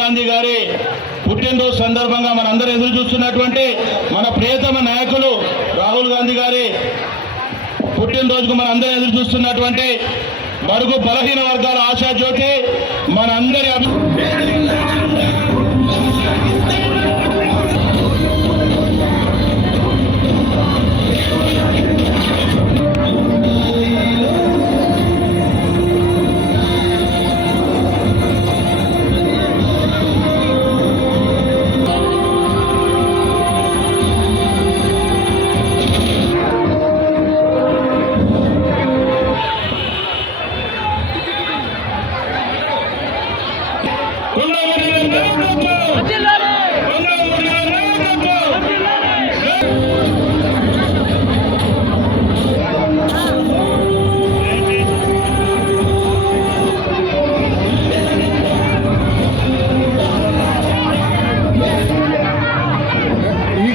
గాంధీ గారి పుట్టినరోజు సందర్భంగా మనందరూ ఎదురు చూస్తున్నటువంటి మన ప్రియతమ నాయకులు రాహుల్ గాంధీ గారి పుట్టినరోజుకు మనందరూ ఎదురు చూస్తున్నటువంటి బడుగు బలహీన వర్గాల ఆశాజ్యోతి మనందరి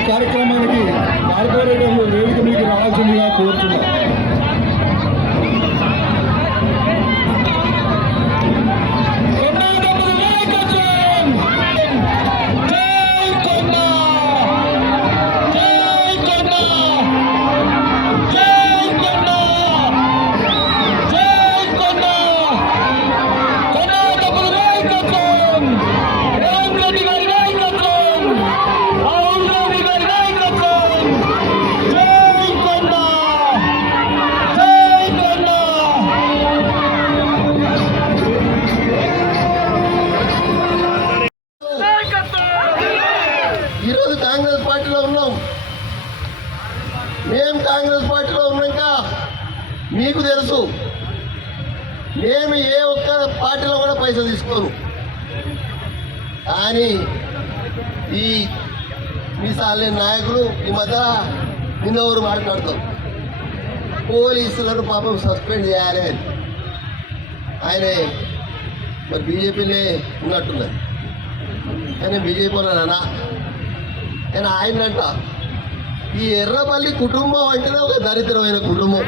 కార్యక్రమానికి కార్పొరేటర్లు వేదిక మీకు రావాల్సిందిగా కోరుతున్నాం. ఈరోజు కాంగ్రెస్ పార్టీలో ఉన్నాం. మేము కాంగ్రెస్ పార్టీలో ఉన్నాక మీకు తెలుసు, నేను ఏ ఒక్క పార్టీలో కూడా పైసలు తీసుకోను. కానీ ఈ మీసాలే నాయకులు ఈ మధ్య నిన్నెవరు మాట్లాడతాం, పోలీసులను పాపం సస్పెండ్ చేయాలి అని. ఆయన మరి బీజేపీనే ఉన్నట్టున్నది, కానీ బీజేపీలో నానా నేను ఆయనంట ఈ ఎర్రపల్లి కుటుంబం అంటేనే ఒక దరిద్రమైన కుటుంబం.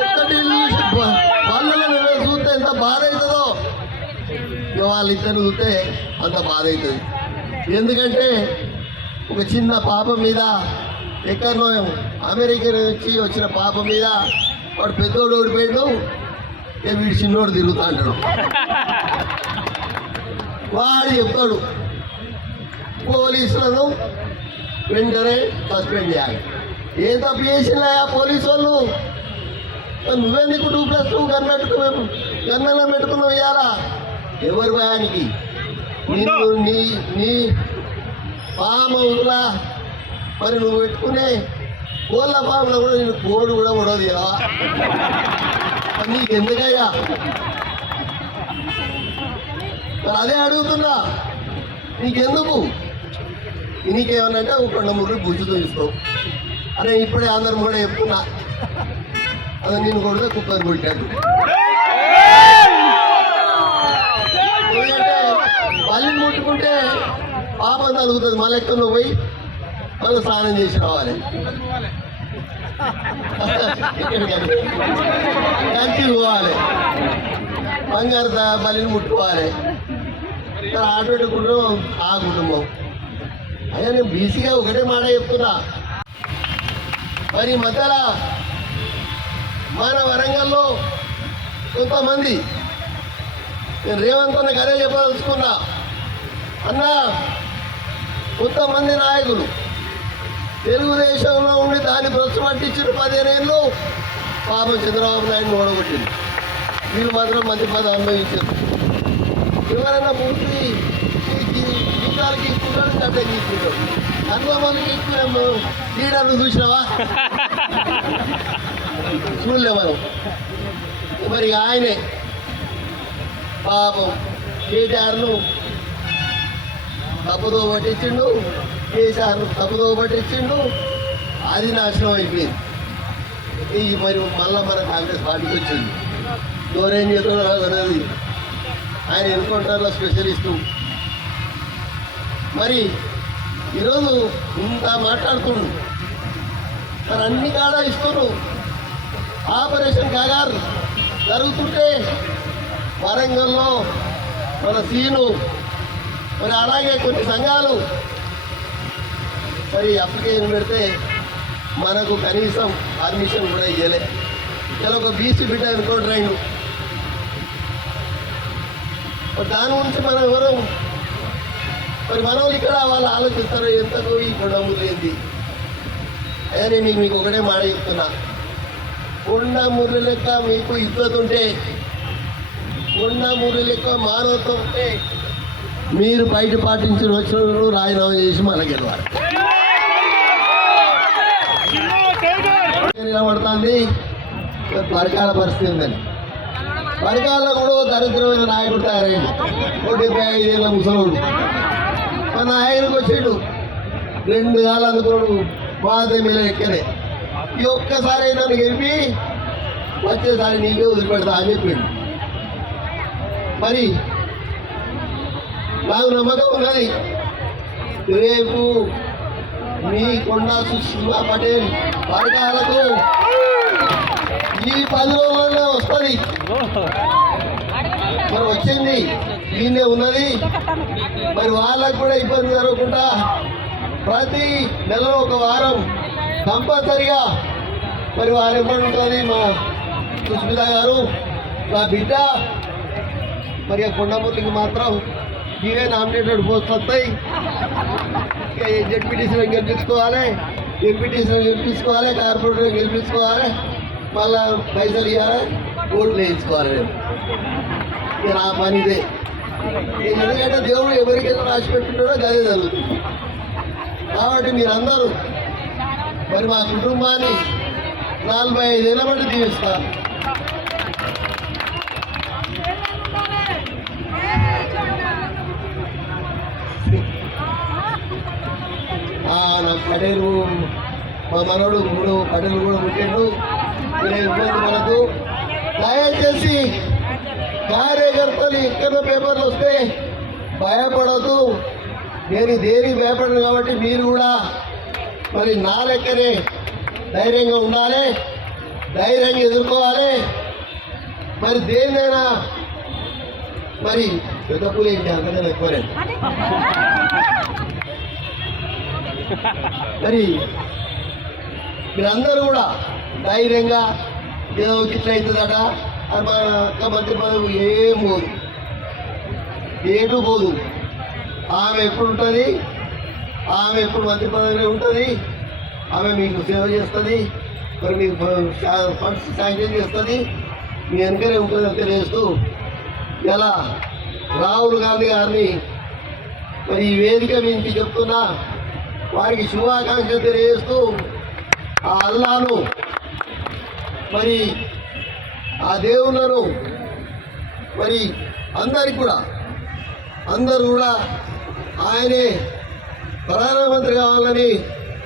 ఒక్కటి వాళ్ళని చూస్తే ఎంత బాధ అవుతుందో వాళ్ళిద్దరిని చూస్తే అంత బాధ అవుతుంది. ఎందుకంటే ఒక చిన్న పాప మీద ఎక్కడనో అమెరికా నుంచి వచ్చిన పాప మీద వాడు పెద్దోడు ఓడిపోయాడు, వీడు చిన్నోడు తిరుగుతా అంటాడు. వాడు చెప్తాడు పోలీసులను వెంటనే సస్పెండ్ చేయాలి. ఏం తప్పు చేసినా పోలీసు వాళ్ళు, నువ్వెందుకు 2+2 గన్నెలా పెట్టుకున్నావు ఇవ్వాలా? ఎవరి భయానికి? నిన్ను నీ పాము అవుతులా మరి నువ్వు పెట్టుకునే కోళ్ళ పాములో కూడా నేను కోడు కూడా ఉండదు కదా, నీకు ఎందుకయ్యా? అదే అడుగుతున్నా, నీకెందుకు? నీకేమన్నంటే ఒక 2-3 గుజ్జుతో ఇస్తావు. అరే ఇప్పుడే అందరం కూడా చెప్తున్నా, అది నేను కొడితే కుక్కర్ కొట్టాడు. ఎందుకంటే బలిని ముట్టుకుంటే పాపం తలుగుతుంది. మళ్ళీ ఎక్కడో పోయి మళ్ళీ స్నానం చేసి రావాలి, కంచి పోవాలి, బంగారు బలిని ముట్టుకోవాలి. ఆటోటి కుటుంబం ఆ కుటుంబం. అయ్యా నేను బీసీగా ఒకటే మాట చెప్తున్నా, మరి మధ్యలో మన వరంగల్లో కొంతమంది నేను రేవంత్ అన్న గదే చెప్పదలుచుకున్నా. అన్న కొంతమంది నాయకులు తెలుగుదేశంలో ఉండి దాన్ని భ్రష్టు పట్టించిన 15 ఏళ్ళు పాపం చంద్రబాబు నాయుడు ఓడగొట్టింది. వీళ్ళు మాత్రం మంచి పదవి అనుభవించారు. ఎవరైనా పూర్తి జీవితాలకి ఇస్తున్నాడు, చట్టం తీసుకుంటాడు. అంతమందికి ఇస్తున్నాము. లీడర్లు చూసినావా? చూడలే మనం. మరి ఆయనే పాపం కేటీఆర్ను తప్పుదో పట్టించిండు, కేసీఆర్ను తప్పుదో పట్టించిండు. అది నాశనం అయిపోయింది. ఈ మరి మళ్ళీ మన కాంగ్రెస్ పార్టీకి వచ్చింది. ఎవరేం చేస్తున్నారో అనేది ఆయన ఎన్కౌంటర్లో స్పెషలిస్టు. మరి ఈరోజు ఇంత మాట్లాడుతుండు, మరి అన్ని కాడ ఇస్తున్నారు. ఆపరేషన్ కాగారు జరుగుతుంటే వరంగల్లో మన సీను, మరి అలాగే కొన్ని సంఘాలు మరి అప్లికేషన్ పెడితే మనకు కనీసం పర్మిషన్ కూడా ఇవ్వలే. ఇలా ఒక బీసీ బిడ్డ అనుకోండి రెండు, దాని గురించి మనం ఎవరు మరి మనం ఇక్కడ వాళ్ళు ఆలోచిస్తారు ఎంతకు ఈ కొండములు ఏంది. అదే నేను మీకు ఒకటే మాట చెప్తున్నా, కొండములు లెక్క మీకు ఇద్దరు ఉంటే, కొండములు లెక్క మానవత్వం ఉంటే మీరు బయట పాటించిన వచ్చిన రాజీనామా చేసి మనకి గెలవాలి. నిలబడుతుంది పరకాల పరిస్థితి ఉందని. పరకాలలో కూడా దరిద్రమైన నాయకుడు తయారైంది. 75 ఏళ్ళ ముసలోడు మన నాయకుడికి వచ్చాడు 2 కాళ్ళు అందుకోడు బాధ మీద ఎక్కనే. ఈ ఒక్కసారి నన్ను గెలిపి వచ్చేసారి నీకే వదిలిపెడతా అని చెప్పిండు. మరి నాకు నమ్మకం ఉన్నది, రేపు మీ కొండా సుష్మా పటేల్ పరకాలకు ఈ 10 రోజుల్లో వస్తుంది. మరి వచ్చింది దీన్నే ఉన్నది. మరి వాళ్ళకు కూడా ఇబ్బంది జరగకుండా ప్రతి నెలలో ఒక వారం కంపల్సరిగా మరి వారు ఎప్పుడు ఉంటుంది మా సుష్మిత గారు, నా బిడ్డ మరి ఆ కొండమూర్తికి మాత్రం ఇవే నామినేటెడ్ పోస్టులు వస్తాయి. జడ్పీటీసీలో గెలిపించుకోవాలి, ఎంపీటీసీలో గెలిపించుకోవాలి, కార్పొరేటర్లో గెలిపించుకోవాలి, మళ్ళా పైసలు ఇవ్వాలి, ఓట్లు వేయించుకోవాలి. నా పని ఇదే. ఎందుకంటే దేవుడు ఎవరికైనా రాసి పెట్టుకుంటాడో గదే జరుగుతుంది. కాబట్టి మీరందరూ మరి మా కుటుంబాన్ని 45 ఏళ్ళ బట్టి దీవిస్తారు. నాకు పటేలు మా మనోడు 3 పటేలు కూడా పుట్టిండు. ఇబ్బంది మనకు దయచేసి కార్యకర్తలు ఎక్కడ పేపర్లు వస్తే భయపడద్దు. నేను దేనికి భయపడను కాబట్టి మీరు కూడా మరి నా లెక్కనే ధైర్యంగా ఉండాలి, ధైర్యంగా ఎదుర్కోవాలి. మరి దేన్నైనా మరి పెద్ద పూలు ఏంటి అంతకన్నా ఎక్కువనే. మరి మీరందరూ కూడా ధైర్యంగా ఏదో ఇట్లా అవుతుందట అది మా అక్క మంత్రి పదవి ఏం పోదు, ఏటు పోదు. ఆమె ఎప్పుడు ఉంటుంది, ఆమె ఎప్పుడు మంత్రి పదవిలో ఉంటుంది. ఆమె మీకు సేవ చేస్తుంది, మరి మీకు ఫండ్స్ శాంక్షన్ చేస్తుంది, మీ వెనకనే ఉంటుందని తెలియజేస్తూ ఇలా రాహుల్ గాంధీ గారిని మరి ఈ వేదిక నుంచి చెప్తున్నా, వారికి శుభాకాంక్షలు తెలియజేస్తూ ఆ అల్లాను మరి ఆ దేవుళ్ళను మరి అందరూ కూడా ఆయనే ప్రధానమంత్రి కావాలని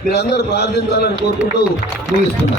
మీరందరూ ప్రార్థించాలని కోరుకుంటూ ముగిస్తున్నారు.